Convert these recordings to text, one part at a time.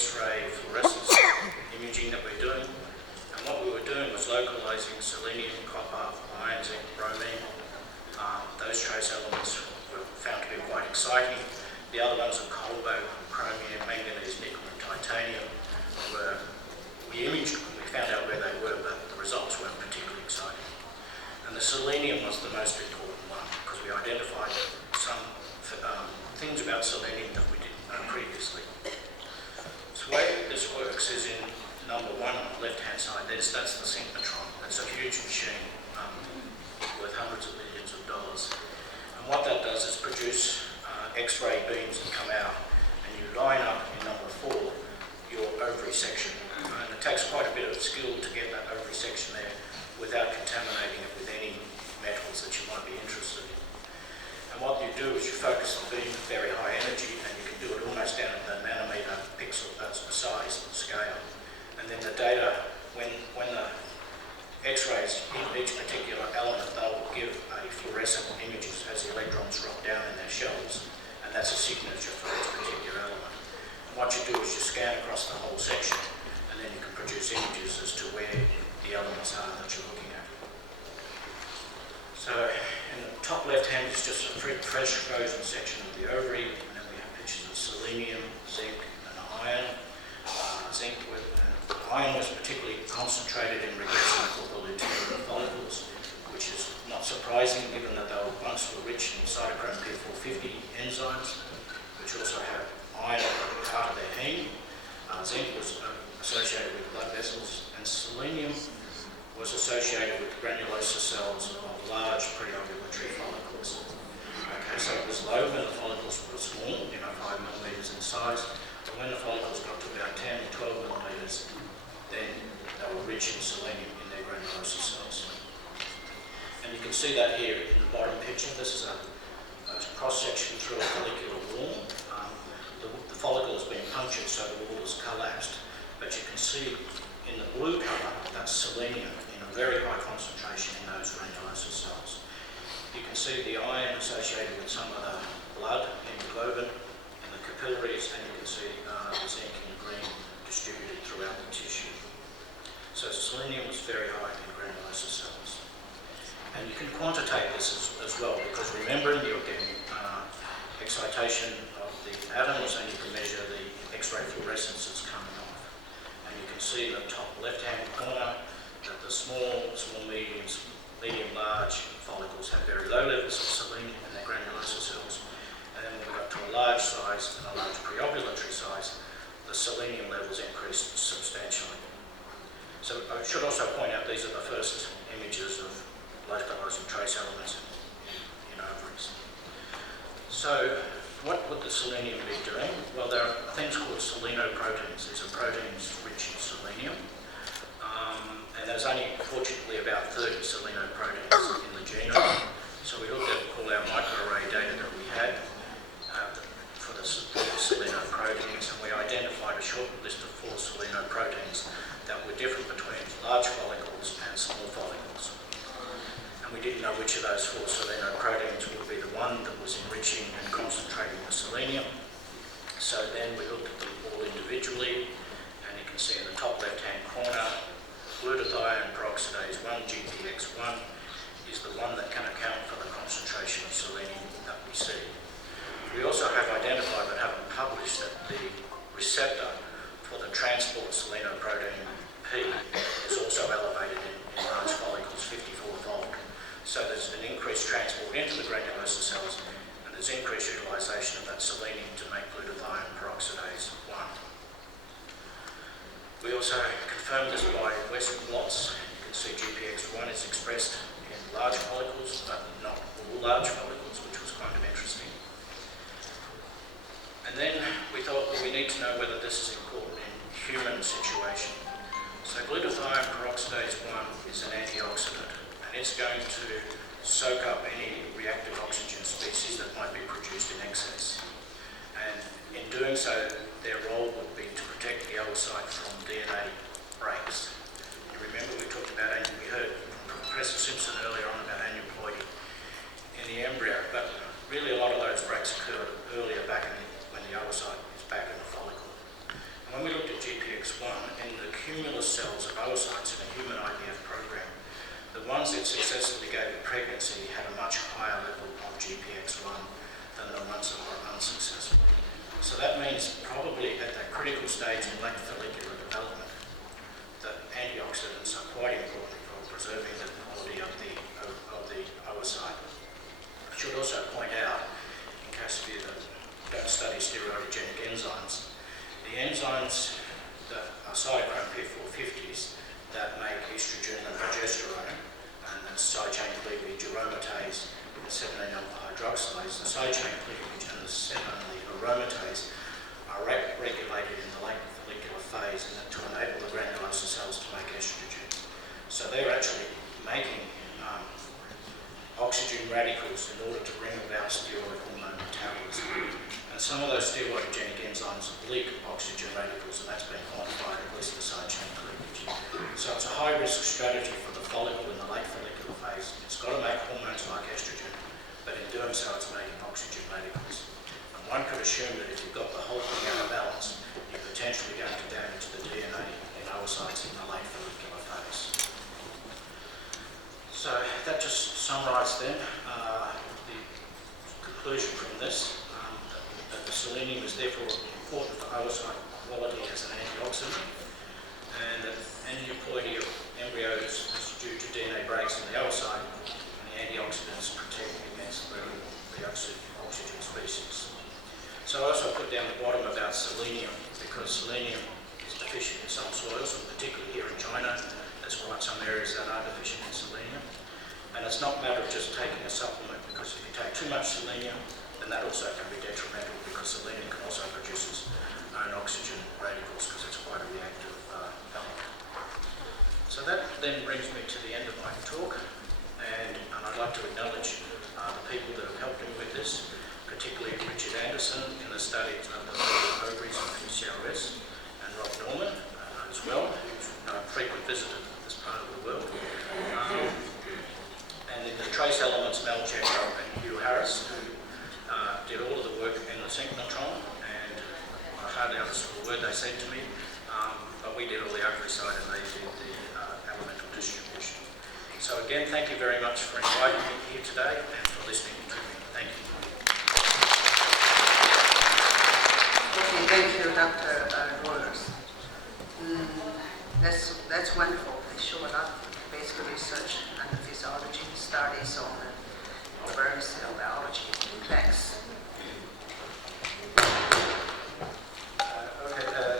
X-ray fluorescence imaging that we're doing. And what we were doing was localizing selenium, copper, iron, zinc, bromine. Those trace elements were found to be quite exciting. The other ones are cobalt, chromium, manganese, nickel and titanium. We imaged, we found out where they were, but the results weren't particularly exciting. And the selenium was the most important one because we identified some things about selenium that we didn't know previously. So the way this works is in number 1 on the left-hand side, that's the synchrotron. It's a huge machine worth hundreds of millions of dollars. And what that does is produce X-ray beams that come out, and you line up in number 4 your ovary section. And it takes quite a bit of skill to get that ovary section there without contaminating it with any metals that you might be interested in. And what you do is you focus the beam at very high energy, and you can do it almost down to the nanometer pixel size scale. And then the data, when the X-rays hit each particular element, they'll give a fluorescent images as the electrons drop down in their shells, and that's a signature for each particular element. And what you do is you scan across the whole section, and then you can produce images as to where the elements are that you're looking at. So in the top left hand is just a fresh frozen section of the ovary, and then we have pictures of selenium, zinc, and iron. Iron was particularly concentrated in regressing called the lutein follicles, which is not surprising given that they once were rich in cytochrome P450 enzymes, which also have iron as part of their heme. Zinc was associated with blood vessels, and selenium was associated with granulosa cells of large preovulatory follicles. Okay, so it was low when the follicles were small, 5 millimeters in size, but when the follicles got to about 10 or 12 millimeters, then they were rich in selenium in their granulosa cells. And you can see that here in the bottom picture. This is a cross-section through a follicular wall. The follicle has been punctured so the wall has collapsed, but you can see in the blue colour that's selenium in a very high concentration in those granulosa cells. You can see the iron associated with some of the blood, hemoglobin, in the capillaries, and you can see the zinc in green distributed throughout the tissue. So selenium was very high in granulosa cells. And you can quantitate this as well, because remembering you're getting excitation of the atoms, and you can measure the X-ray fluorescence that's coming off. And you can see in the top left-hand corner that the small, medium, large follicles have very low levels of selenium in their granulosa cells. And then when we got to a large size and a large preovulatory size, the selenium levels increased substantially. So I should also point out these are the first images of localizing trace elements in ovaries. So what would the selenium be doing? Well, there are things called selenoproteins. These are proteins rich in selenium. And there's only, fortunately, about 30 selenoproteins in the genome. So we looked at all our microarray data that we had for the selenoproteins, and we identified a short list of 4 selenoproteins that were different between large follicles and small follicles. And we didn't know which of those 4 selenoproteins would be the one that was enriching and concentrating the selenium. So then we looked at them all individually, and you can see in the top left-hand corner, glutathione peroxidase 1, GPX1, is the one that can account for the concentration of selenium that we see. We also have identified but haven't published that the receptor for the transport selenoprotein P is also elevated in large follicles, 54-fold. So there's an increased transport into the granulosa cells, and there's increased utilisation of that selenium to make glutathione peroxidase 1. We also confirmed this by Western blots. You can see GPX1 is expressed in large follicles, but not all large follicles, which was kind of interesting. And then we thought, well, we need to know whether this is important in human situation. So glutathione peroxidase 1 is an antioxidant, and it's going to soak up any reactive oxygen species that might be produced in excess. And in doing so, their role would be to protect the oocyte from DNA breaks. You remember we talked about, we heard from Professor Simpson earlier on about aneuploidy in the embryo, but really a lot of those breaks occur earlier back when the oocyte is back in the follicle. And when we oocytes in a human IVF program, the ones that successfully gave a pregnancy had a much higher level of GPX1 than the ones that were unsuccessful. So that means probably at that critical stage in late follicular development, that antioxidants are quite important for preserving the quality of the oocyte. I should also point out, in case of you that don't study steroidogenic enzymes, the enzymes that are cytochrome P450s that make estrogen and progesterone, and the side chain cleavage aromatase, the 17-alpha hydroxylase, the side chain cleavage and the aromatase are regulated in the late follicular phase to enable the granulosa cells to make estrogen. So they're actually making oxygen radicals in order to bring about steroid hormone metabolism. And some of those steroidogenic enzymes leak oxygen radicals, and that's been quantified, at least the side chain cleavage. So it's a high-risk strategy for the follicle in the late follicular phase. It's got to make hormones like estrogen, but in doing so, it's making oxygen radicals. And one could assume that if you've got the whole thing out of balance, you're potentially going to damage the DNA in oocytes in the late follicular phase. So that just summarised then the conclusion from this, that the selenium is therefore important for oocyte quality as an antioxidant, and that aneuploidy of embryos is due to DNA breaks in the oocyte, and the antioxidants protect against the oxygen species. So I also put down the bottom about selenium, because selenium is deficient in some soils, and particularly here in China, there's quite some areas that are deficient in selenium. And it's not a matter of just taking a supplement, because if you take too much selenium, then that also can be detrimental, because selenium can also produce its own oxygen radicals, because it's quite a reactive element. So that then brings me to the end of my talk, and I'd like to acknowledge the people that have helped me with this, particularly Richard Anderson in the study of the ovaries and PCOS, and Rob Norman as well, who's a frequent visitor to this part of the world. And in the trace elements, Mel Checo and Hugh Harris, who did all of the work in the synchrotron, and I hardly understood a word they said to me, but we did all the ovary side and they did the elemental distribution. So again, thank you very much for inviting me here today and for listening to me. Thank you. Okay, thank you, Dr. Rollers. That's wonderful. They show a lot of basic research and physiology studies on the ovarian cell biology complex.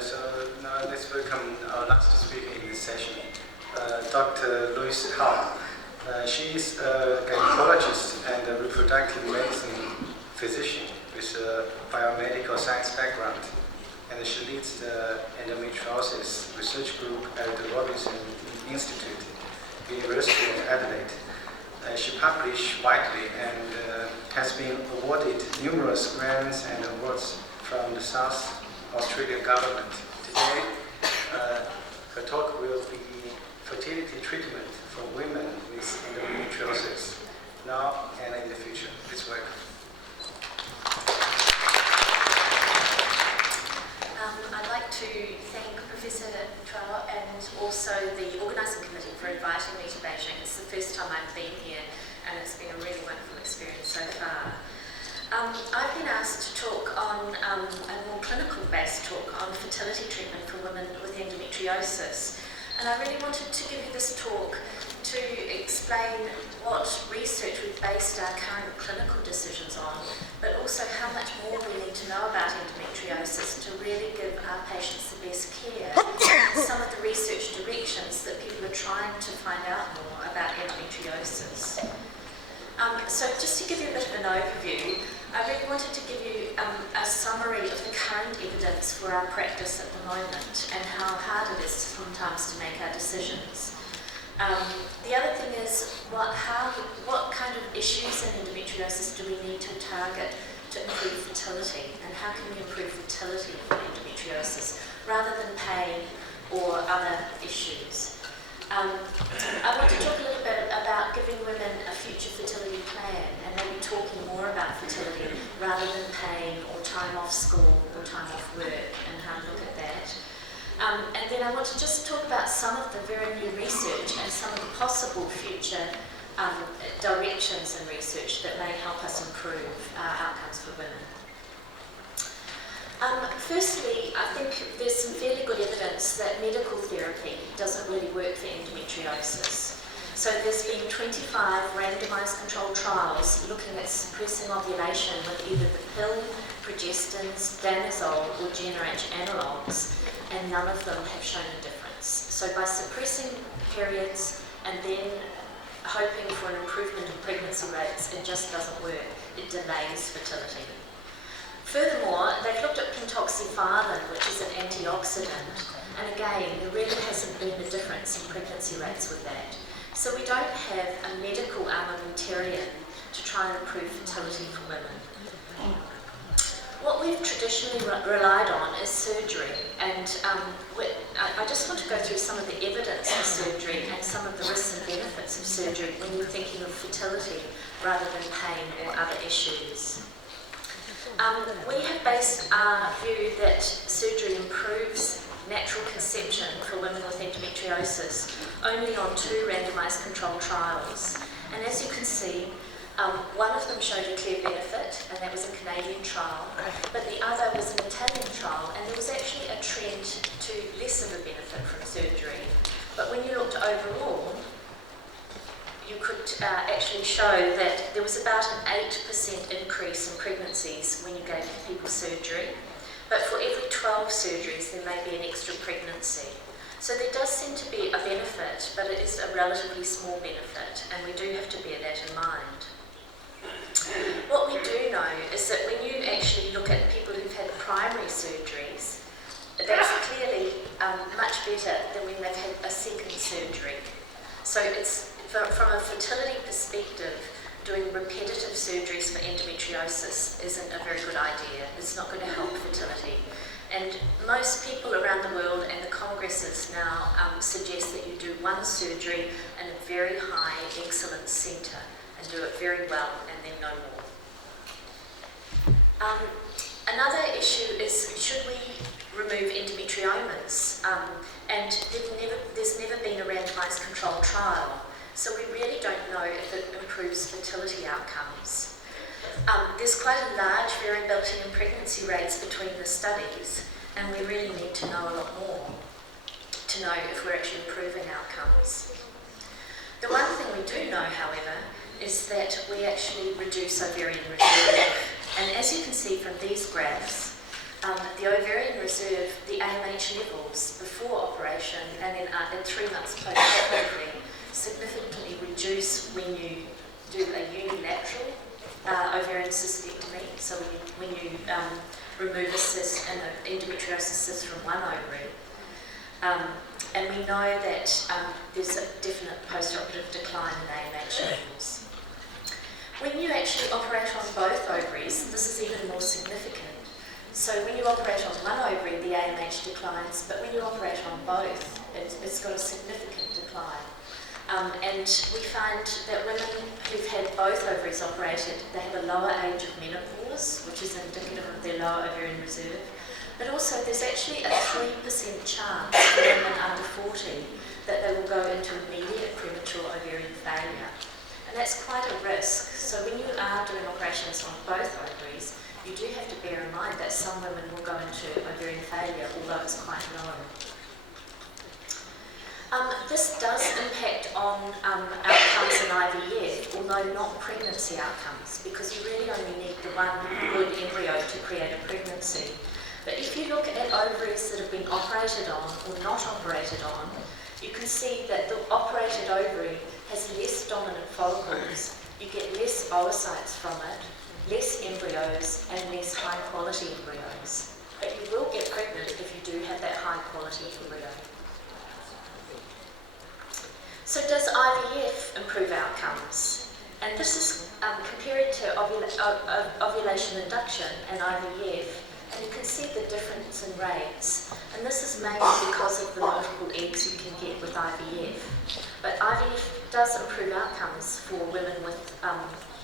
So now let's welcome our last speaker in this session, Dr. Louise Hao. She is a gynecologist and a reproductive medicine physician with a biomedical science background, and she leads the endometriosis research group at the Robinson Institute, University of Adelaide. She published widely and has been awarded numerous grants and awards from the South Australian government. Today, her talk will be fertility treatment for women with endometriosis, now and in the future. Please welcome. I'd like to thank Professor Trout and also the organising committee for inviting me to Beijing. It's the first time I've been here, and it's been a really wonderful experience so far. I've been asked to talk on a more clinical-based talk on fertility treatment for women with endometriosis, and I really wanted to give you this talk to explain what research we've based our current clinical decisions on, but also how much more we need to know about endometriosis to really give our patients the best care, some of the research directions that people are trying to find out more about endometriosis. So just to give you a bit of an overview, I really wanted to give you a summary of the current evidence for our practice at the moment and how hard it is sometimes to make our decisions. The other thing is what kind of issues in endometriosis do we need to target to improve fertility, and how can we improve fertility for endometriosis rather than pain or other issues. I want to talk a little bit about giving women a future fertility plan and maybe talking more about fertility rather than pain or time off school or time off work and how to look at that. And then I want to just talk about some of the very new research and some of the possible future directions in research that may help us improve outcomes for women. Firstly, I think there's some fairly good evidence that medical therapy doesn't really work for endometriosis. So there's been 25 randomised controlled trials looking at suppressing ovulation with either the pill, progestins, danazol or GnRH analogues, and none of them have shown a difference. So by suppressing periods and then hoping for an improvement in pregnancy rates, it just doesn't work. It delays fertility. Furthermore, they've looked at pentoxifylline, which is an antioxidant, and again, there really hasn't been a difference in pregnancy rates with that. So we don't have a medical armamentarium to try and improve fertility for women. What we've traditionally relied on is surgery, and I just want to go through some of the evidence for surgery and some of the risks and benefits of surgery when you're thinking of fertility rather than pain or other issues. We have based our view that surgery improves natural conception for women with endometriosis only on 2 randomised controlled trials. And as you can see, one of them showed a clear benefit, and that was a Canadian trial, but the other was an Italian trial, and there was actually a trend to less of a benefit from surgery. But when you looked overall, you could actually show that there was about an 8% increase in pregnancies when you gave people surgery, but for every 12 surgeries there may be an extra pregnancy. So there does seem to be a benefit, but it is a relatively small benefit, and we do have to bear that in mind. What we do know is that when you actually look at people who've had primary surgeries, that's clearly much better than when they've had a second surgery. So it's from a fertility perspective, doing repetitive surgeries for endometriosis isn't a very good idea. It's not going to help fertility. And most people around the world and the congresses now suggest that you do one surgery in a very high excellence centre and do it very well and then no more. Another issue is, should we remove endometriomas? And there's never been a randomised controlled trial. So we really don't know if it improves fertility outcomes. There's quite a large variability in pregnancy rates between the studies, and we really need to know a lot more to know if we're actually improving outcomes. The one thing we do know, however, is that we actually reduce ovarian reserve. And as you can see from these graphs, the ovarian reserve, the AMH levels before operation and then in 3 months post-recovery significantly reduce when you do a unilateral ovarian cystectomy, so when you remove a cyst and an endometriosis cyst from one ovary. And we know that there's a definite post-operative decline in AMH levels. When you actually operate on both ovaries, this is even more significant. So when you operate on one ovary, the AMH declines, but when you operate on both, it's got a significant decline. And we find that women who've had both ovaries operated, they have a lower age of menopause, which is indicative of their lower ovarian reserve. But also there's actually a 3% chance for women under 40 that they will go into immediate premature ovarian failure. And that's quite a risk. So when you are doing operations on both ovaries, you do have to bear in mind that some women will go into ovarian failure, although it's quite low. This does impact on outcomes in IVF, although not pregnancy outcomes, because you really only need the one good embryo to create a pregnancy. But if you look at ovaries that have been operated on or not operated on, you can see that the operated ovary has less dominant follicles. You get less oocytes from it, less embryos, and less high-quality embryos. But you will get pregnant if you do have that high-quality embryo. So does IVF improve outcomes? And this is compared to ovulation induction and IVF, and you can see the difference in rates. And this is mainly because of the multiple eggs you can get with IVF. But IVF does improve outcomes for women with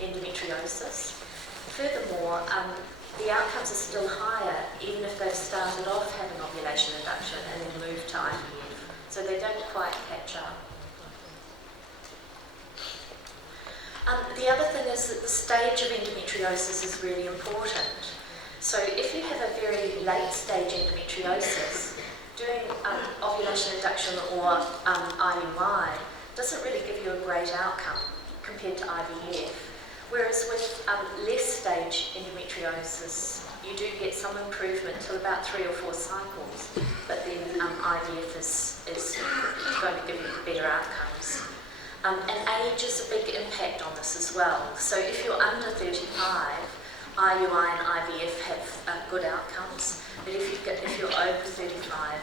endometriosis. Furthermore, the outcomes are still higher even if they've started off having ovulation induction and then moved to IVF. So they don't quite catch up. The other thing is that the stage of endometriosis is really important. So if you have a very late stage endometriosis, doing ovulation induction or IUI doesn't really give you a great outcome compared to IVF. Whereas with less stage endometriosis, you do get some improvement till about 3 or 4 cycles, but then IVF is going to give you better outcomes. And age is a big impact on this as well. So if you're under 35, IUI and IVF have good outcomes, but if you're over 35,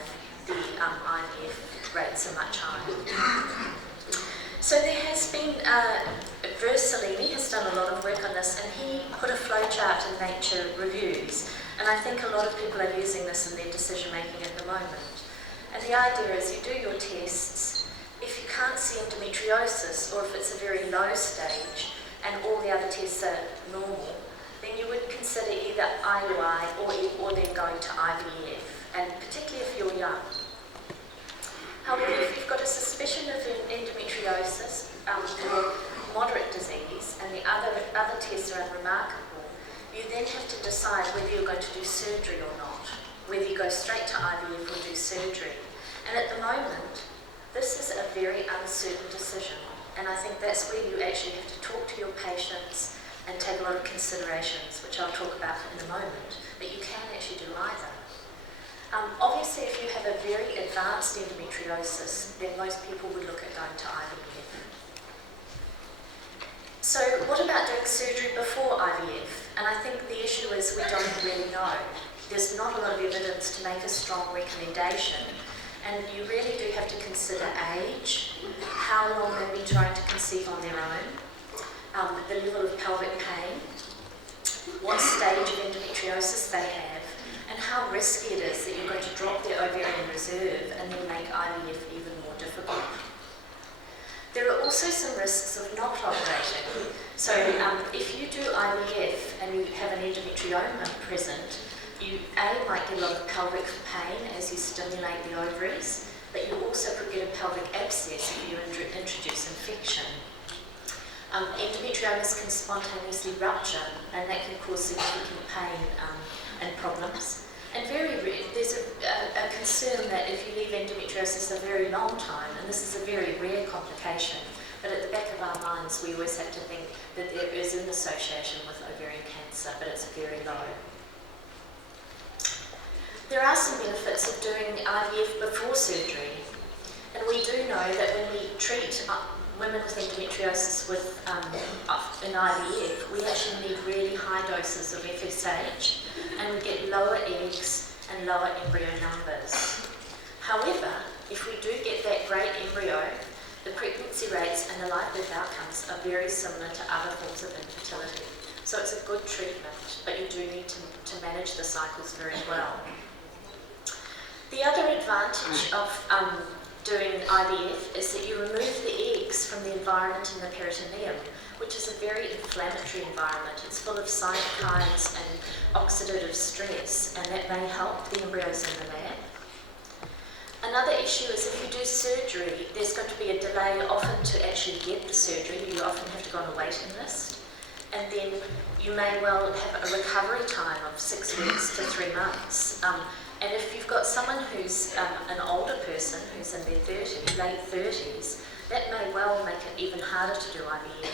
the IVF rates are much higher. So there has been, Versalini has done a lot of work on this, and he put a flowchart in Nature Reviews, and I think a lot of people are using this in their decision making at the moment. And the idea is you do your tests. If you can't see endometriosis, or if it's a very low stage and all the other tests are normal, then you would consider either IUI or then going to IVF, and particularly if you're young. However, if you've got a suspicion of endometriosis or moderate disease and the other tests are unremarkable, you then have to decide whether you're going to do surgery or not, whether you go straight to IVF or do surgery. And at the moment, this is a very uncertain decision, and I think that's where you actually have to talk to your patients and take a lot of considerations, which I'll talk about in a moment, but you can actually do either. Obviously, if you have a very advanced endometriosis, then most people would look at going to IVF. So what about doing surgery before IVF? And I think the issue is we don't really know. There's not a lot of evidence to make a strong recommendation, and you really do have to consider age, how long they've been trying to conceive on their own, the level of pelvic pain, what stage of endometriosis they have, and how risky it is that you're going to drop their ovarian reserve and then make IVF even more difficult. There are also some risks of not operating. So if you do IVF and you have an endometrioma present, you might get a lot of pelvic pain as you stimulate the ovaries, but you also could get a pelvic abscess if you introduce infection. Endometriomas can spontaneously rupture, and that can cause significant pain and problems. And there's a concern that if you leave endometriosis a very long time, and this is a very rare complication, but at the back of our minds we always have to think that there is an association with ovarian cancer, but it's very low. There are some benefits of doing IVF before surgery, and we do know that when we treat women with endometriosis in IVF, we actually need really high doses of FSH, and we get lower eggs and lower embryo numbers. However, if we do get that great embryo, the pregnancy rates and the live birth outcomes are very similar to other forms of infertility. So it's a good treatment, but you do need to manage the cycles very well. The other advantage of doing IVF is that you remove the eggs from the environment in the peritoneum, which is a very inflammatory environment. It's full of cytokines and oxidative stress, and that may help the embryos in the lab. Another issue is if you do surgery, there's going to be a delay often to actually get the surgery. You often have to go on a waiting list, and then you may well have a recovery time of 6 weeks to 3 months. And if you've got someone who's an older person who's in their late 30s, that may well make it even harder to do IVF.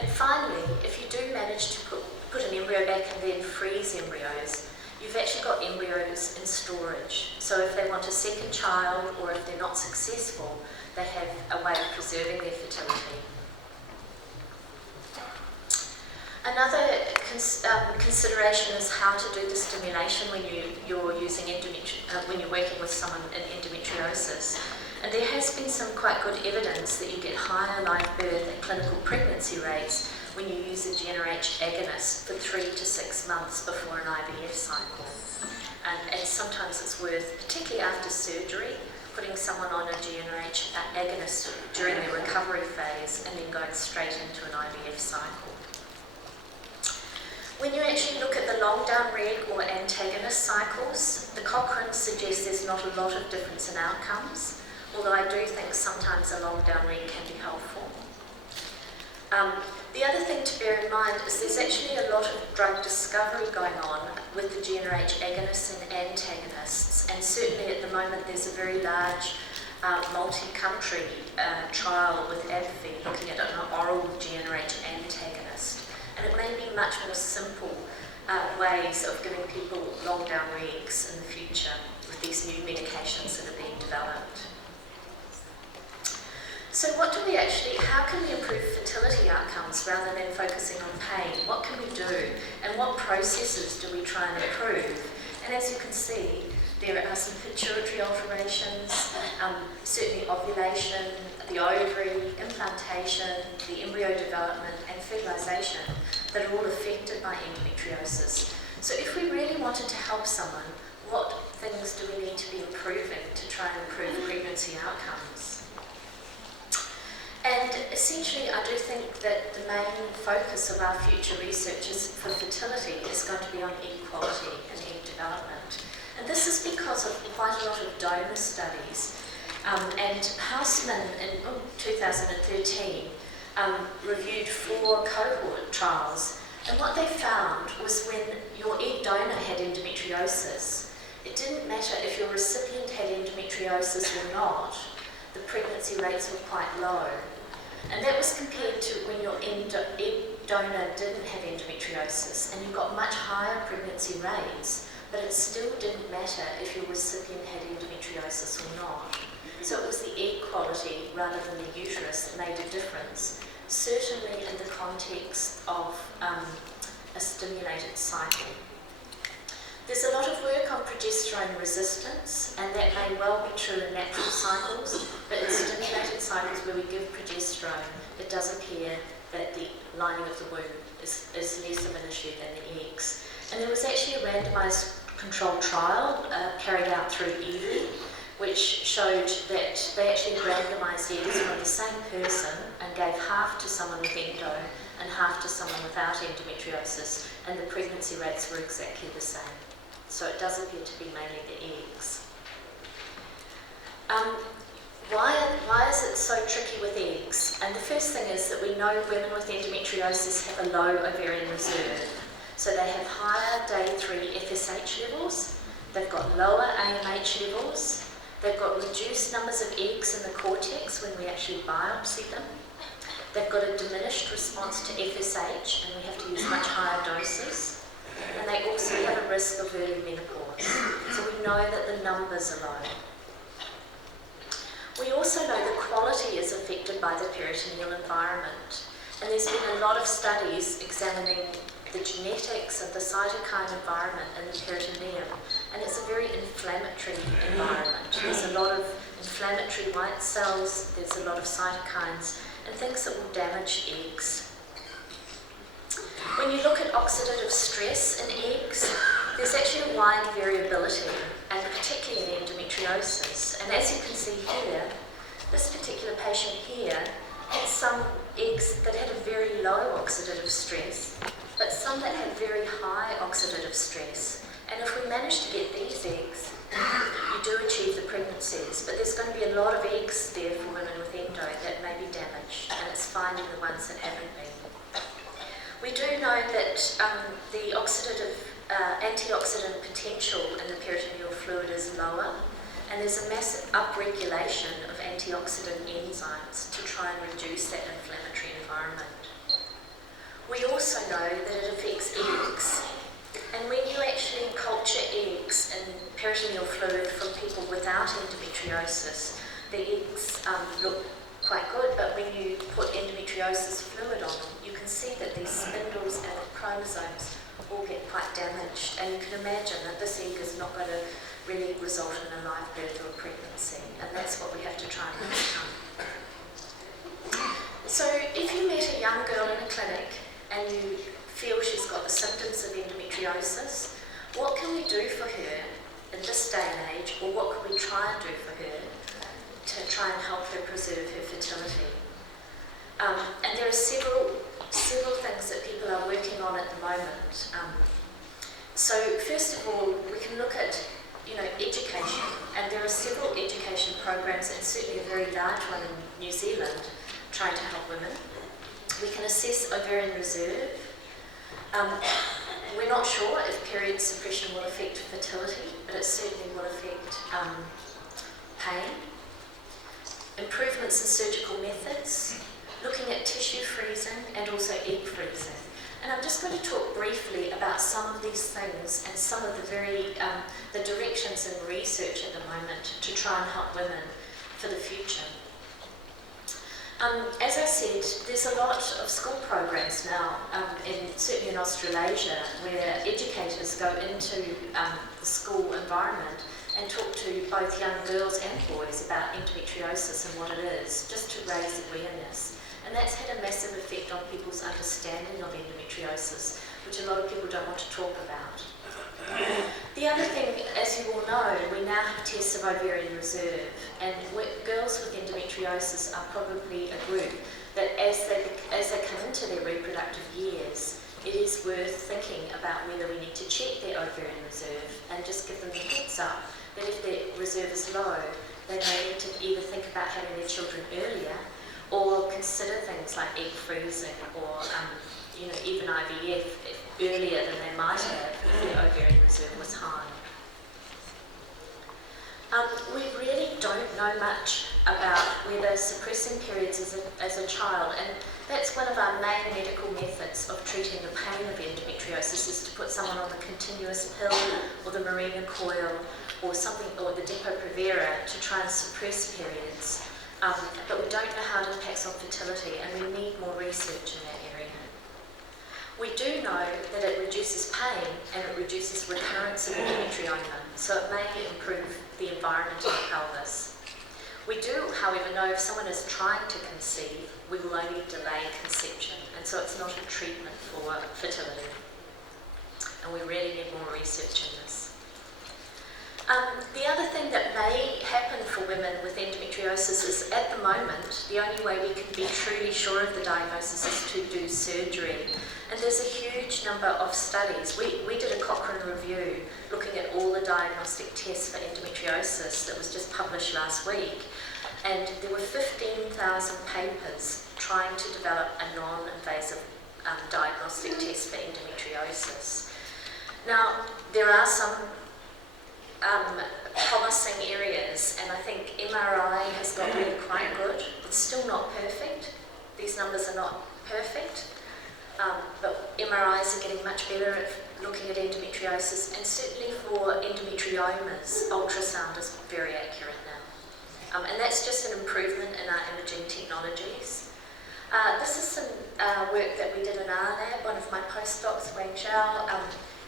And finally, if you do manage to put an embryo back and then freeze embryos, you've actually got embryos in storage. So if they want a second child, or if they're not successful, they have a way of preserving their fertility. Another consideration is how to do the stimulation when you're using when you're working with someone in endometriosis. And there has been some quite good evidence that you get higher live birth and clinical pregnancy rates when you use a GnRH agonist for 3 to 6 months before an IVF cycle. And sometimes it's worth, particularly after surgery, putting someone on a GnRH agonist during the recovery phase and then going straight into an IVF cycle. long down reg or antagonist cycles, the Cochrane suggests there's not a lot of difference in outcomes, although I do think sometimes a long down reg can be helpful. The other thing to bear in mind is there's actually a lot of drug discovery going on with the GnRH agonists and antagonists, and certainly at the moment there's a very large multi-country trial with AbbVie looking at an oral GnRH antagonist, and it may be much more simple ways of giving people long down regs in the future with these new medications that are being developed. So how can we improve fertility outcomes rather than focusing on pain? What can we do, and what processes do we try and improve? And as you can see, there are some pituitary alterations, certainly ovulation, the ovary, implantation, the embryo development and fertilisation that are all affected by endometriosis. So if we really wanted to help someone, what things do we need to be improving to try and improve pregnancy outcomes? And essentially, I do think that the main focus of our future research for fertility is going to be on egg quality and egg development. And this is because of quite a lot of donor studies. And Houseman in 2013 reviewed 4 cohort trials. And what they found was when your egg donor had endometriosis, it didn't matter if your recipient had endometriosis or not, the pregnancy rates were quite low. And that was compared to when your egg donor didn't have endometriosis, and you got much higher pregnancy rates, but it still didn't matter if your recipient had endometriosis or not. So it was the egg quality rather than the uterus that made a difference, certainly in the context of a stimulated cycle. There's a lot of work on progesterone resistance, and that may well be true in natural cycles, but in stimulated cycles where we give progesterone, it does appear that the lining of the womb is less of an issue than the eggs. And there was actually a randomised controlled trial carried out through EVI, which showed that they actually randomised eggs from the same person and gave half to someone with endo and half to someone without endometriosis, and the pregnancy rates were exactly the same. So it does appear to be mainly the eggs. Why is it so tricky with eggs? And the first thing is that we know women with endometriosis have a low ovarian reserve. So they have higher day 3 FSH levels, they've got lower AMH levels, they've got reduced numbers of eggs in the cortex when we actually biopsy them, they've got a diminished response to FSH and we have to use much higher doses. And they also have a risk of early menopause. So we know that the numbers are low. We also know the quality is affected by the peritoneal environment. And there's been a lot of studies examining the genetics of the cytokine environment in the peritoneum. And it's a very inflammatory environment. There's a lot of inflammatory white cells, there's a lot of cytokines, and things that will damage eggs. When you look at oxidative stress in eggs, there's actually a wide variability, and particularly in endometriosis. And as you can see here, this particular patient here had some eggs that had a very low oxidative stress, but some that had very high oxidative stress. And if we manage to get these eggs, you do achieve the pregnancies, but there's going to be a lot of eggs there for women with endo that may be damaged, and it's finding the ones that haven't been. We do know that the antioxidant potential in the peritoneal fluid is lower, and there's a massive upregulation of antioxidant enzymes to try and reduce that inflammatory environment. We also know that it affects eggs, and when you actually culture eggs in peritoneal fluid from people without endometriosis, the eggs look quite good, but when you put endometriosis fluid on them, you can see that these spindles and chromosomes all get quite damaged, and you can imagine that this egg is not going to really result in a live birth or a pregnancy, and that's what we have to try and overcome. So if you met a young girl in a clinic and you feel she's got the symptoms of endometriosis, what can we do for her in this day and age, or what can we try and do for her to try and help her preserve her fertility? And there are several things that people are working on at the moment. So first of all, we can look at education, and there are several education programs, and certainly a very large one in New Zealand, trying to help women. We can assess ovarian reserve. We're not sure if period suppression will affect fertility, but it certainly will affect pain. Improvements in surgical methods, looking at tissue freezing and also egg freezing. And I'm just going to talk briefly about some of these things and some of the directions in research at the moment to try and help women for the future. As I said, there's a lot of school programs now, certainly in Australasia, where educators go into the school environment and talk to both young girls and boys about endometriosis and what it is, just to raise awareness. And that's had a massive effect on people's understanding of endometriosis, which a lot of people don't want to talk about. The other thing, as you all know, we now have tests of ovarian reserve, and girls with endometriosis are probably a group that as they come into their reproductive years, it is worth thinking about whether we need to check their ovarian reserve and just give them a heads up that if their reserve is low, they may need to either think about having their children earlier or consider things like egg freezing or even IVF earlier than they might have if their ovarian reserve was high. We really don't know much about whether suppressing periods as a child, and that's one of our main medical methods of treating the pain of endometriosis, is to put someone on the continuous pill or the Mirena coil or something, or the Depo-Provera, to try and suppress periods. But we don't know how it impacts on fertility, and we need more research in that area. We do know that it reduces pain and it reduces recurrence of endometrioma, so it may improve the environment in the pelvis. We do, however, know if someone is trying to conceive, we will only delay conception, and so it's not a treatment for fertility. And we really need more research in this. The other thing that may happen for women with endometriosis is, at the moment, the only way we can be truly sure of the diagnosis is to do surgery. And there's a huge number of studies. We did a Cochrane review looking at all the diagnostic tests for endometriosis that was just published last week. And there were 15,000 papers trying to develop a non-invasive diagnostic test for endometriosis. Now, there are some promising areas, and I think MRI has got really quite good. It's still not perfect. These numbers are not perfect, but MRIs are getting much better at looking at endometriosis, and certainly for endometriomas, ultrasound is very accurate now. And that's just an improvement in our imaging technologies. This is some work that we did in our lab. One of my postdocs, Wang Zhao,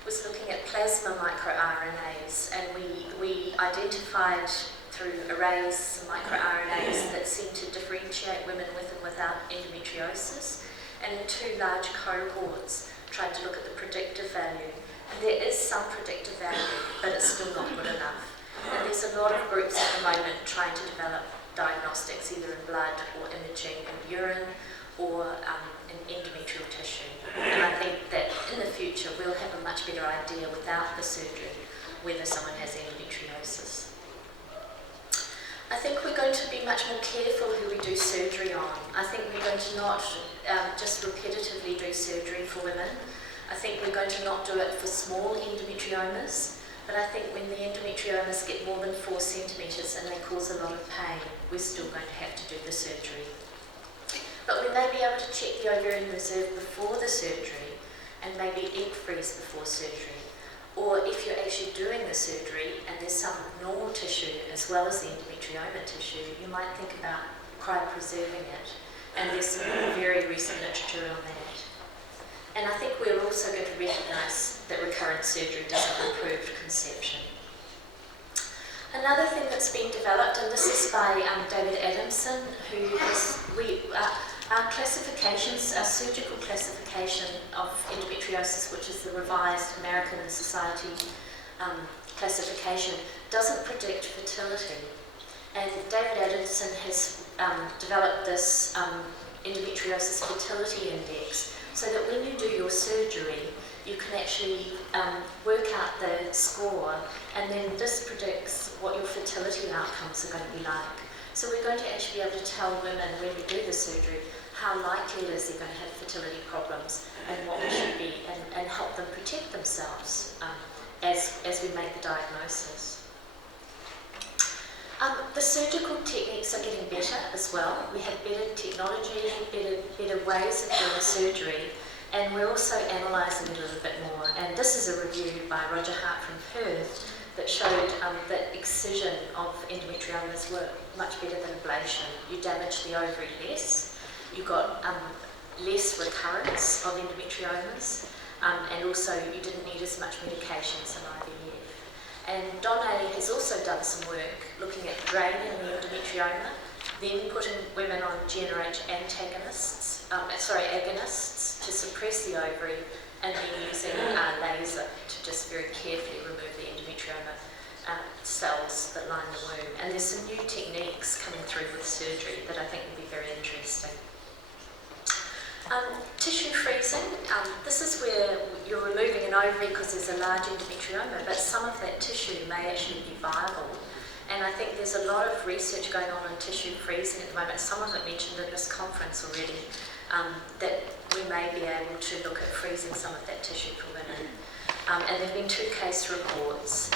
was looking at plasma microRNAs, and we identified through arrays some microRNAs that seem to differentiate women with and without endometriosis, and in 2 large cohorts tried to look at the predictive value. And there is some predictive value, but it's still not good enough. And there's a lot of groups at the moment trying to develop diagnostics either in blood or imaging in urine or in endometrial tissue. And I think that in the future we'll have a much better idea without the surgery whether someone has endometriosis. I think we're going to be much more careful who we do surgery on. I think we're going to not just repetitively do surgery for women. I think we're going to not do it for small endometriomas, but I think when the endometriomas get more than 4 centimetres and they cause a lot of pain, we're still going to have to do the surgery. But we may be able to check the ovarian reserve before the surgery and maybe egg freeze before surgery. Or if you're actually doing the surgery and there's some normal tissue as well as the endometrioma tissue, you might think about cryopreserving it. And there's some very recent literature on that. And I think we're also going to recognise that recurrent surgery doesn't improve conception. Another thing that's been developed, and this is by David Adamson, who has, our classifications, our surgical classification of endometriosis, which is the revised American Society classification, doesn't predict fertility. And David Adamson has developed this endometriosis fertility index, so that when you do your surgery, you can actually work out the score, and then this predicts what your fertility outcomes are going to be like. So we're going to actually be able to tell women when we do the surgery how likely it is they're going to have fertility problems and what we should be, and help them protect themselves as we make the diagnosis. The surgical techniques are getting better as well. We have better technology, better ways of doing surgery, and we're also analysing it a little bit more. And this is a review by Roger Hart from Perth that showed that excision of endometriomas were much better than ablation. You damaged the ovary less, you got less recurrence of endometriomas, and also you didn't need as much medications in IVF. And Donna has also done some work looking at draining the endometrioma, then putting women on GnRH agonists to suppress the ovary, and then using laser to just very carefully remove the endometrioma cells that line the womb. And there's some new techniques coming through with surgery that I think will be very interesting. Tissue freezing, this is where you're removing an ovary because there's a large endometrioma, but some of that tissue may actually be viable. And I think there's a lot of research going on tissue freezing at the moment, some of it mentioned in this conference already, that we may be able to look at freezing some of that tissue for women. And there have been 2 case reports,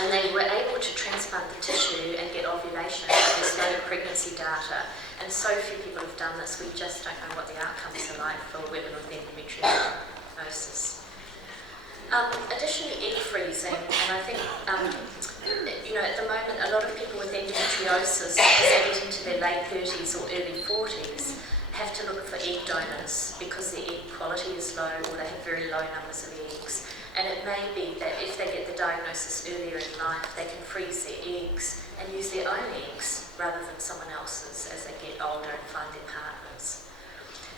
and they were able to transplant the tissue and get ovulation, but there's no pregnancy data. And so few people have done this, we just don't know what the outcomes are like for women with endometriosis. Additionally, egg freezing, and I think, at the moment, a lot of people with endometriosis, as they get into their late 30s or early 40s, have to look for egg donors because their egg quality is low or they have very low numbers of eggs. And it may be that if they get the diagnosis earlier in life, they can freeze their eggs and use their own eggs rather than someone else's as they get older and find their partners.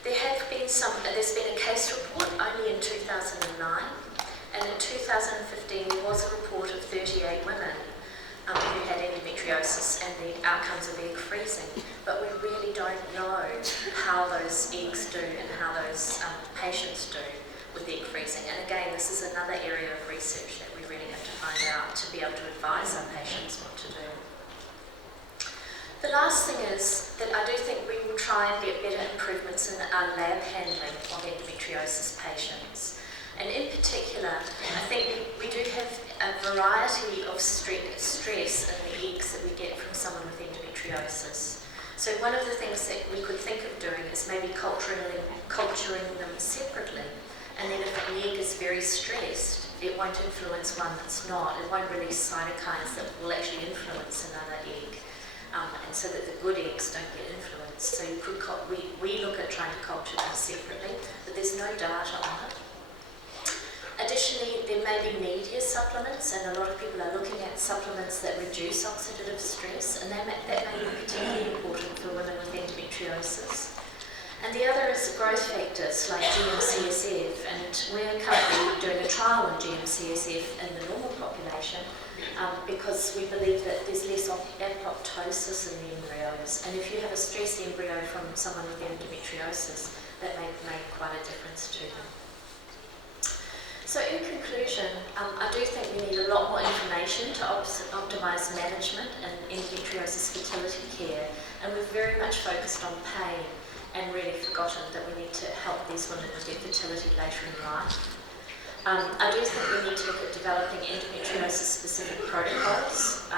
There's been a case report only in 2009, and in 2015 there was a report of 38 women who had endometriosis and the outcomes of egg freezing, but we really don't know how those eggs do and how those patients do with egg freezing. And again, this is another area of research that we really have to find out to be able to advise our patients what to do. The last thing is that I do think we will try and get better improvements in our lab handling of endometriosis patients. And in particular, I think we do have a variety of stress in the eggs that we get from someone with endometriosis. So one of the things that we could think of doing is maybe culturing them separately. And then if an egg is very stressed, it won't influence one that's not. It won't release cytokines that will actually influence another egg. And so that the good eggs don't get influenced. So you could we look at trying to culture them separately, but there's no data on it. Additionally, there may be media supplements, and a lot of people are looking at supplements that reduce oxidative stress, and that may be particularly important for women with endometriosis. And the other is growth factors like GM-CSF, and we're currently doing a trial on GM-CSF in the normal population because we believe that there's less apoptosis in the embryos, and if you have a stressed embryo from someone with endometriosis, that may make quite a difference to them. So in conclusion, I do think we need a lot more information to optimise management and endometriosis fertility care, and we've very much focused on pain and really forgotten that we need to help these women with their fertility later in life. I do think we need to look at developing endometriosis-specific protocols,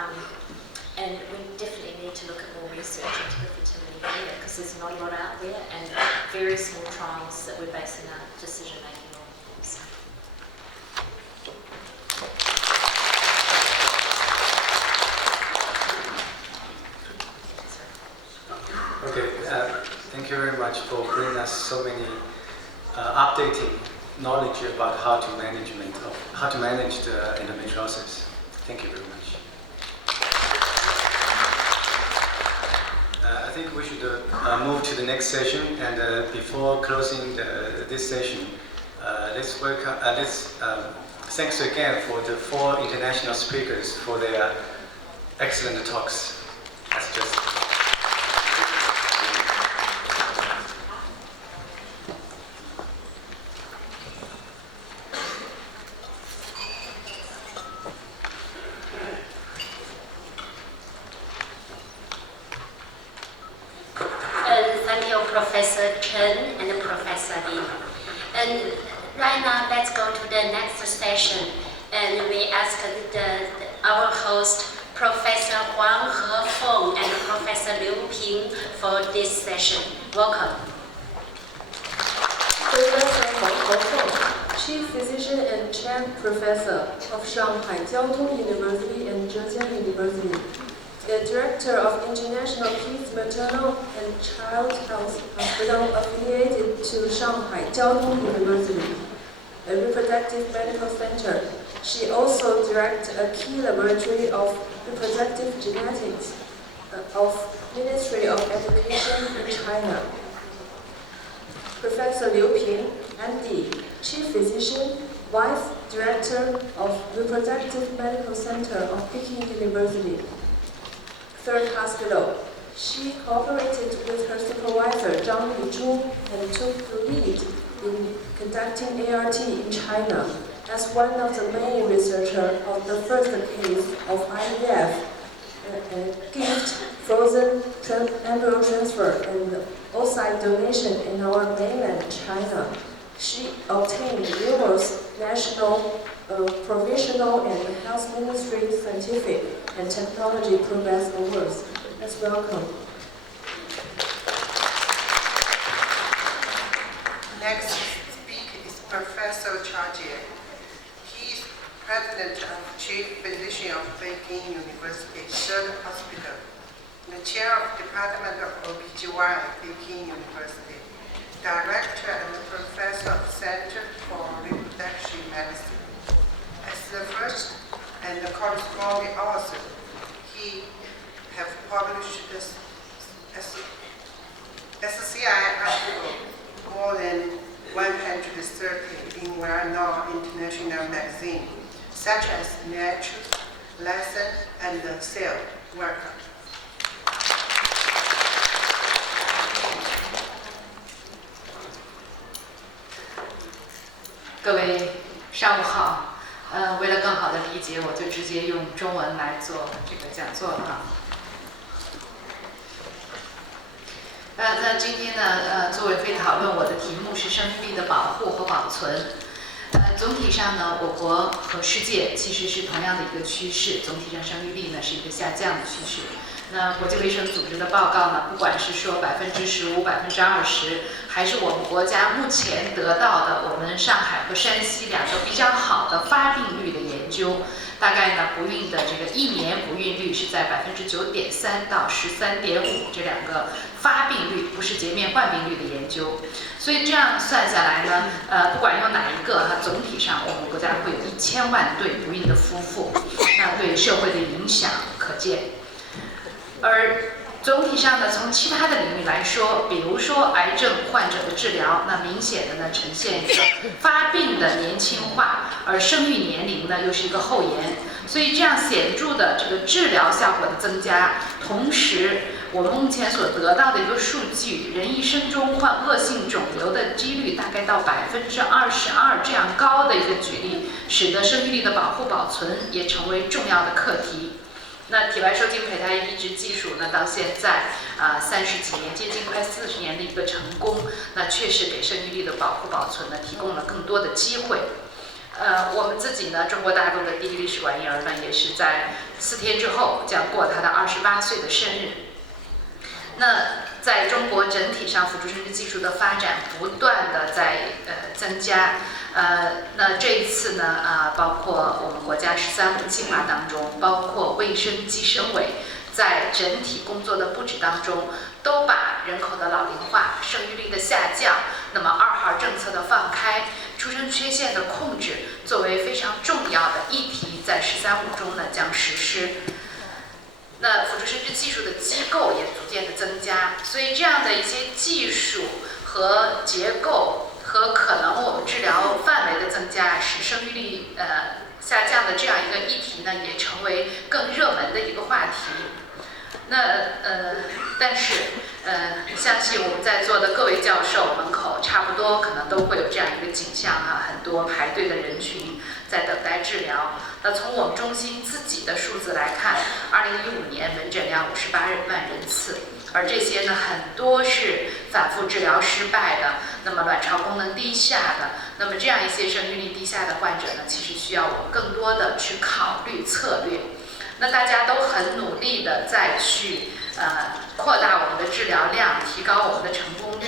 and we definitely need to look at more research into the fertility care because there's not a lot out there, and very small trials that we're basing our decision-making on. So. Okay, thank you very much for bringing us so many updating knowledge about how to manage the endometriosis. Thank you very much. I think we should move to the next session, and before closing this session, thanks again for the 4 international speakers for their excellent talks. Professor Chen and Professor Li. And right now, let's go to the next session. And we ask our host, Professor Huang Hefeng and Professor Liu Ping for this session. Welcome. Professor Huang Hefeng, Chief Physician and Chan Professor of Shanghai Jiaotong University and Zhejiang University, the Director of International Peace Maternal and Child Health Hospital affiliated to Shanghai Jiaotong University, a reproductive medical center. She also directs a key laboratory of reproductive genetics of Ministry of Education in China. Professor Liu Ping, MD, Chief Physician, Vice Director of Reproductive Medical Center of Peking University. Third hospital. She cooperated with her supervisor Zhang Yizhong and took the lead in conducting ART in China as one of the main researchers of the first case of IVF, gift, frozen embryo transfer, and oocyte donation in our mainland China. She obtained numerous national, provincial, and health ministry scientific and technology progress awards. Let's welcome. Next speaker is Professor Cha Jie. He is President and Chief Physician of Peking University Third Hospital, the Chair of Department of OBGYN at Peking University, Director and Professor of Center for Reproductive Medicine. As the first and the corresponding author, he have published SCI article more than 130 in well-known international magazines, such as Nature, Lancet, and Cell. Welcome. 各位上午好，为了更好的理解，我就直接用中文来做这个讲座了哈。那今天呢，作为会讨论，我的题目是生育力的保护和保存。总体上呢，我国和世界其实是同样的一个趋势，总体上生育力呢是一个下降的趋势。那国际卫生组织的报告呢，不管是说15%、20%，还是我们国家目前得到的我们上海和山西两个比较好的发病率的研究，大概呢不孕的这个1年不孕率是在9.3%到13.5%，这两个发病率不是截面患病率的研究。所以这样算下来呢，不管用哪一个，它总体上我们国家会有1000万对不孕的夫妇，那对社会的影响可见。而总体上呢，从其他的领域来说，比如说癌症患者的治疗，那明显的呢呈现一个发病的年轻化，而生育年龄呢又是一个后延，所以这样显著的这个治疗效果的增加，同时我们目前所得到的一个数据，人一生中患恶性肿瘤的几率大概到22%这样高的一个举例，使得生育力的保护保存也成为重要的课题。那体外受精胚胎移植技术呢，到现在30几年，接近快40年的一个成功，那确实给生育力的保护保存呢提供了更多的机会。我们自己呢，中国大陆的第一历史管婴儿呢，也是在4天之后将过他的28岁的生日。那在中国整体上，辅助生殖技术的发展不断的在增加。那这一次呢，包括我们国家13五计划当中，包括卫生计生委在整体工作的布置当中，都把人口的老龄化、生育率的下降，那么2孩政策的放开、出生缺陷的控制，作为非常重要的议题，在13五中呢将实施。那辅助生殖技术的机构也逐渐的增加，所以这样的一些技术和结构和可能我们治疗范围的增加，使生育率下降的这样一个议题呢，也成为更热门的一个话题。那但是相信我们在座的各位教授门口差不多可能都会有这样一个景象很多排队的人群在等待治疗。那从我们中心自己的数字来看，2015年门诊量58万人次而这些呢很多是反复治疗失败的，那么卵巢功能低下的，那么这样一些生育力低下的患者呢，其实需要我们更多的去考虑策略。那大家都很努力的再去扩大我们的治疗量，提高我们的成功率。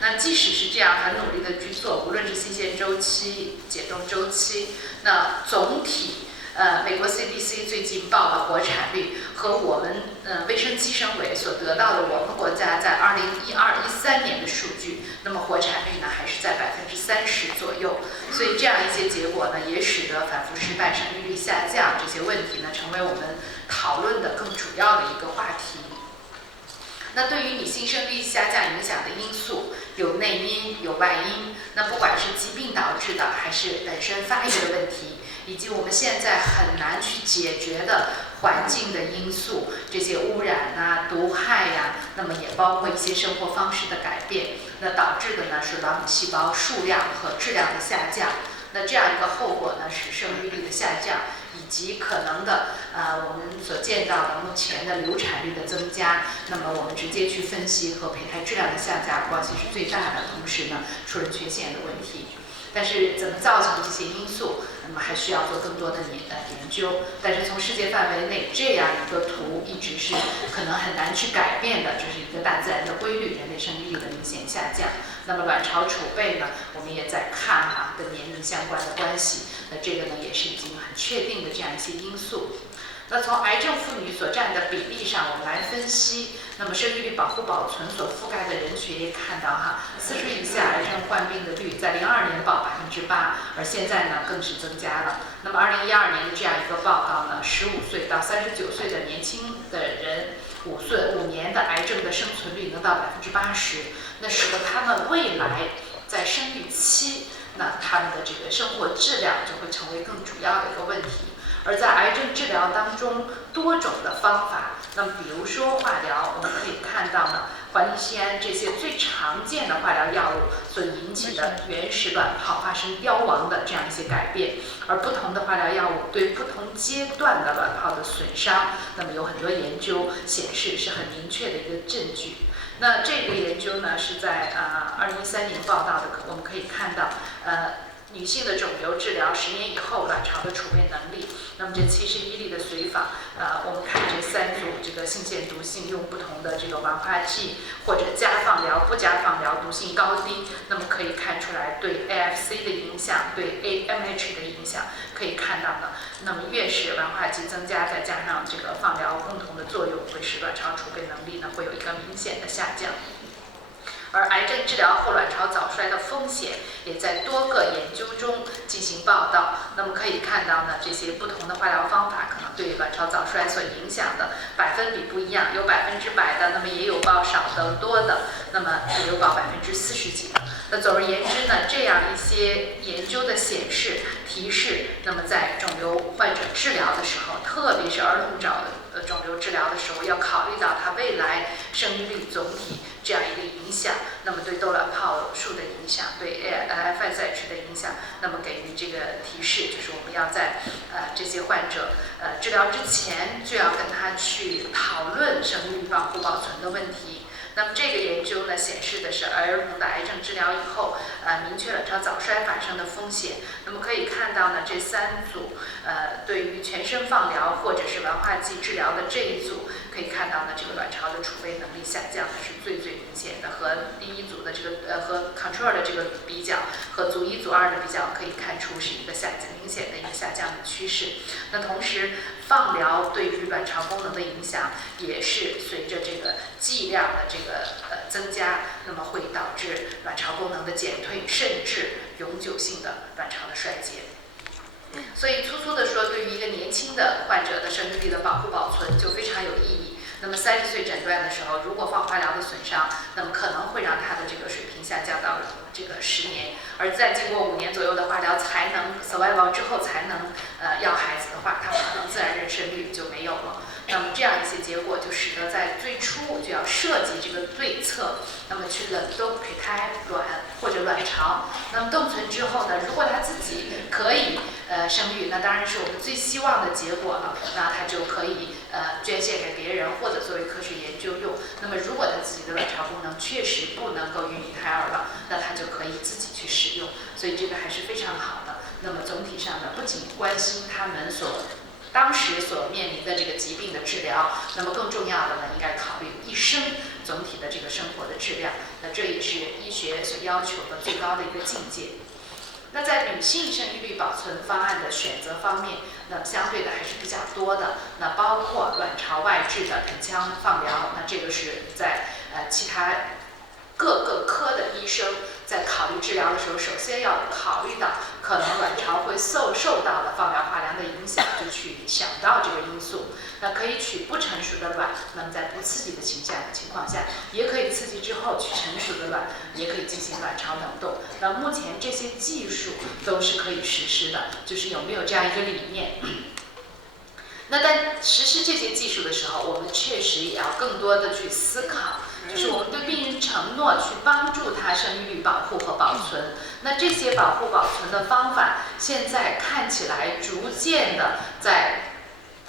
那即使是这样很努力的去做，无论是新鲜周期、解冻周期，那总体美国 CDC 最近报的活产率和我们卫生计生委所得到的我们国家在2012-13年的数据，那么活产率呢还是在30%左右。所以这样一些结果呢，也使得反复失败、生育率下降这些问题呢，成为我们讨论的更主要的一个话题。那对于女性生育力下降影响的因素，有内因，有外因。那不管是疾病导致的，还是本身发育的问题，以及我们现在很难去解决的环境的因素，这些污染啊、毒害呀，那么也包括一些生活方式的改变，那导致的呢是卵母细胞数量和质量的下降。那这样一个后果呢是生育率的下降，以及可能的我们所见到的目前的流产率的增加。那么我们直接去分析和胚胎质量的下降关系是最大的，同时呢出人缺陷的问题。但是怎么造成这些因素，那么还需要做更多的研究。但是从世界范围内，这样一个图一直是可能很难去改变的，这是一个大自然的规律，人类生育力的明显下降。那么卵巢储备呢，我们也在看跟年龄相关的关系。那这个呢也是已经很确定的这样一些因素。那从癌症妇女所占的比例上，我们来分析，那么生育率保护保存所覆盖的人群也看到40岁以下癌症患病的率在02年报8%，而现在呢更是增加了。那么2012年的这样一个报告呢，15岁到39岁的年轻的人5年的癌症的生存率能到80%，那使得他们未来在生育期，那他们的这个生活质量就会成为更主要的一个问题。而在癌症治疗当中，多种的方法，那么比如说化疗，我们可以看到呢，环利酰胺这些最常见的化疗药物所引起的原始卵泡发生凋亡的这样一些改变，而不同的化疗药物对不同阶段的卵泡的损伤，那么有很多研究显示是很明确的一个证据。那这个研究呢是在2013年报道的，我们可以看到女性的肿瘤治疗10年以后卵巢的储备能力。那么这71例的随访，我们看这3组这个性腺毒性用不同的这个烷化剂，或者加放疗、不加放疗，毒性高低，那么可以看出来对 AFC 的影响，对 AMH 的影响，可以看到呢。那么越是烷化剂增加，再加上这个放疗共同的作用，会使卵巢储备能力呢会有一个明显的下降。而癌症治疗后卵巢早衰的风险也在多个研究中进行报道。那么可以看到呢，这些不同的化疗方法可能对卵巢早衰所影响的百分比不一样，有100%的，那么也有报少的多的，那么也有报40%几的。那总而言之呢，这样一些研究的显示提示，那么在肿瘤患者治疗的时候，特别是儿童肿瘤治疗的时候，要考虑到它未来生育率总体这样一个影响，那么对窦卵泡数的影响，对 FSH 的影响，那么给予这个提示，就是我们要在这些患者治疗之前就要跟他去讨论生育率保护保存的问题。那么这个研究呢显示的是儿童的癌症治疗以后，明确卵巢早衰发生的风险。那么可以看到呢，这3组对于全身放疗或者是烷化剂治疗的这一组，可以看到呢，这个卵巢的储备能力下降的是最明显的，和第一组的这个和 control 的这个比较，和组1组2的比较，可以看出是一个明显的一个下降的趋势。那同时，放疗对于卵巢功能的影响也是随着这个剂量的这个增加，那么会导致卵巢功能的减退，甚至永久性的卵巢的衰竭。所以粗粗的说，对于一个年轻的患者的生育力的保护保存就非常有意义。那么30岁诊断的时候，如果放化疗的损伤，那么可能会让他的这个水平下降到这个10年，而再经过5年左右的化疗才能 survival 之后才能要孩子的话，他可能自然妊娠率就没有了。那么这样一些结果就使得在最初就要设计这个对策，那么去冷冻胚胎卵或者卵巢。那么冻存之后呢，如果他自己可以生育，那当然是我们最希望的结果了，那他就可以捐献给别人或者作为科学研究用。那么如果他自己的卵巢功能确实不能够孕育胎儿了，那他就可以自己去使用，所以这个还是非常好的。那么总体上呢，不仅关心他们当时所面临的这个疾病的治疗，那么更重要的呢，应该考虑一生总体的这个生活的质量。那这也是医学所要求的最高的一个境界。那在女性生育率保存方案的选择方面，那相对的还是比较多的。那包括卵巢外置的盆腔放疗，那这个是在其他各个科的医生在考虑治疗的时候，首先要考虑到可能卵巢会受到的放疗化疗的影响，就去想到这个因素。那可以取不成熟的卵，那么在不刺激的情况下，也可以刺激之后取成熟的卵，也可以进行卵巢冷冻。那目前这些技术都是可以实施的，就是有没有这样一个理念。那在实施这些技术的时候，我们确实也要更多的去思考，就是我们对病人承诺去帮助他生育率保护和保存。那这些保护保存的方法，现在看起来逐渐的在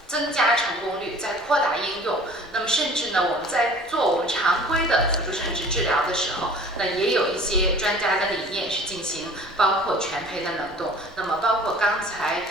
增加成功率，在扩大应用。那么甚至呢，我们在做我们常规的辅助生殖治疗的时候，那也有一些专家的理念是进行包括全胚的冷冻。那么包括刚才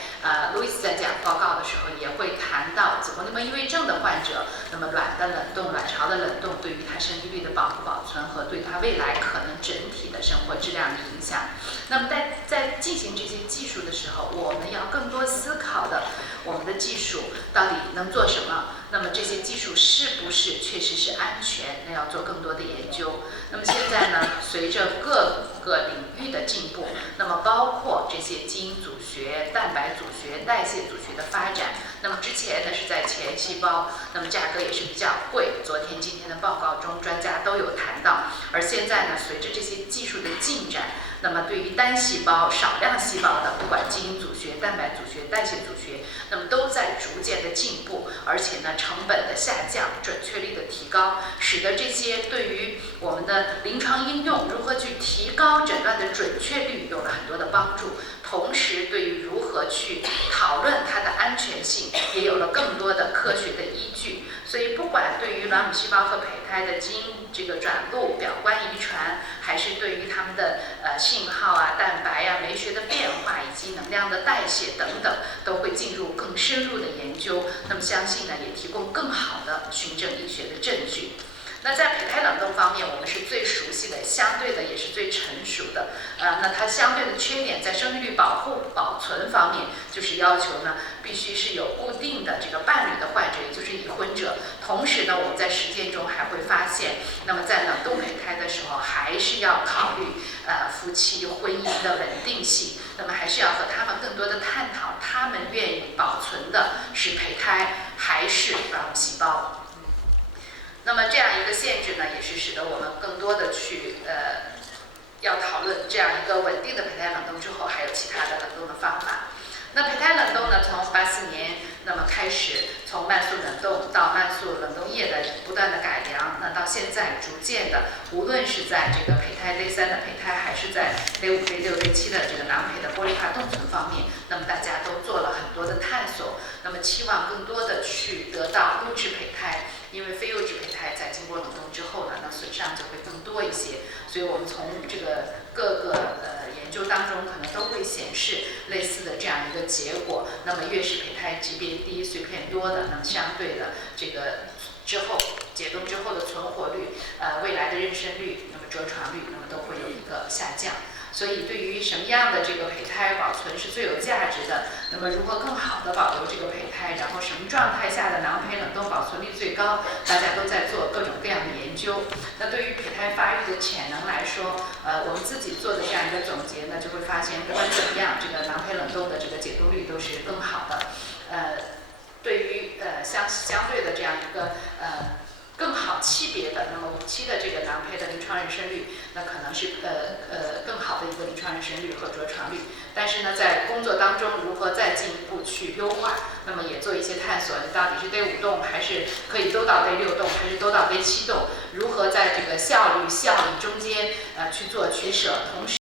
路易斯在讲报告的时候，也会谈到子宫内膜异位症的患者，那么卵的冷冻、卵巢的冷冻对于他生育率的保护保存和对他未来可能整体的生活质量的影响。那么在进行这些技术的时候，我们要更多思考的，我们的技术到底能做什么？那么这些技术是不是确实是安全？那要做更多的研究。那么现在呢，随着各个领域的进步，那么包括这些基因组学、蛋白组学、代谢组学的发展，那么之前呢是在前细胞，那么价格也是比较贵。昨天、今天的报告中，专家都有谈到。而现在呢，随着这些技术的进展，那么对于单细胞、少量细胞的，不管基因组学、蛋白组学、代谢组学，那么都在逐渐的进步，而且呢，成本的下降，准确率的提高，使得这些对于我们的临床应用如何去提高诊断的准确率有了很多的帮助。同时，对于如何去讨论它的安全性，也有了更多的科学的依据。所以，不管对于卵母细胞和胚胎的基因这个转录、表观遗传，还是对于它们的信号啊、蛋白啊、酶学的变化以及能量的代谢等等，都会进入更深入的研究。那么，相信呢，也提供更好的循证医学的证据。那在胚胎冷冻方面，我们是最熟悉的，相对的也是最成熟的。那它相对的缺点在生育率保护保存方面，就是要求呢必须是有固定的这个伴侣的患者，也就是已婚者。同时呢，我们在实践中还会发现，那么在冷冻胚胎的时候，还是要考虑夫妻婚姻的稳定性。那么还是要和他们更多的探讨，他们愿意保存的是胚胎还是卵母细胞。那么这样一个限制呢，也是使得我们更多的去要讨论这样一个稳定的胚胎冷冻之后，还有其他的冷冻的方法。那胚胎冷冻呢，从84年那么开始，从慢速冷冻到慢速冷冻液的不断的改良，那到现在逐渐的，无论是在这个胚胎 Day 3的胚胎，还是在 Day 5、Day 6、Day 7的这个囊胚的玻璃化冻存方面，那么大家都做了很多的探索，那么期望更多的去得到优质胚胎。因为非优质胚胎在经过冷冻之后呢，那损伤就会更多一些，所以我们从这个各个研究当中可能都会显示类似的这样一个结果。那么越是胚胎级别低、碎片多的，那么相对的这个之后解冻之后的存活率、未来的妊娠率、那么着床率，那么都会有一个下降。所以对于什么样的这个胚胎保存是最有价值的，那么如何更好的保留这个胚胎，然后什么状态下的囊胚冷冻保存率最高，大家都在做各种各样的研究。那对于胚胎发育的潜能来说，我们自己做的这样一个总结呢，就会发现不管怎么样，这个囊胚冷冻的这个解冻率都是更好的。对于相对的这样一个更好级别的，那么5期的这个囊胚的临床妊娠率，那可能是更好的一个临床妊娠率和着床率。但是呢，在工作当中如何再进一步去优化，那么也做一些探索，你到底是Day 5冻，还是可以都到Day 6冻，还是都到Day 7冻？如何在这个效率中间去做取舍，同时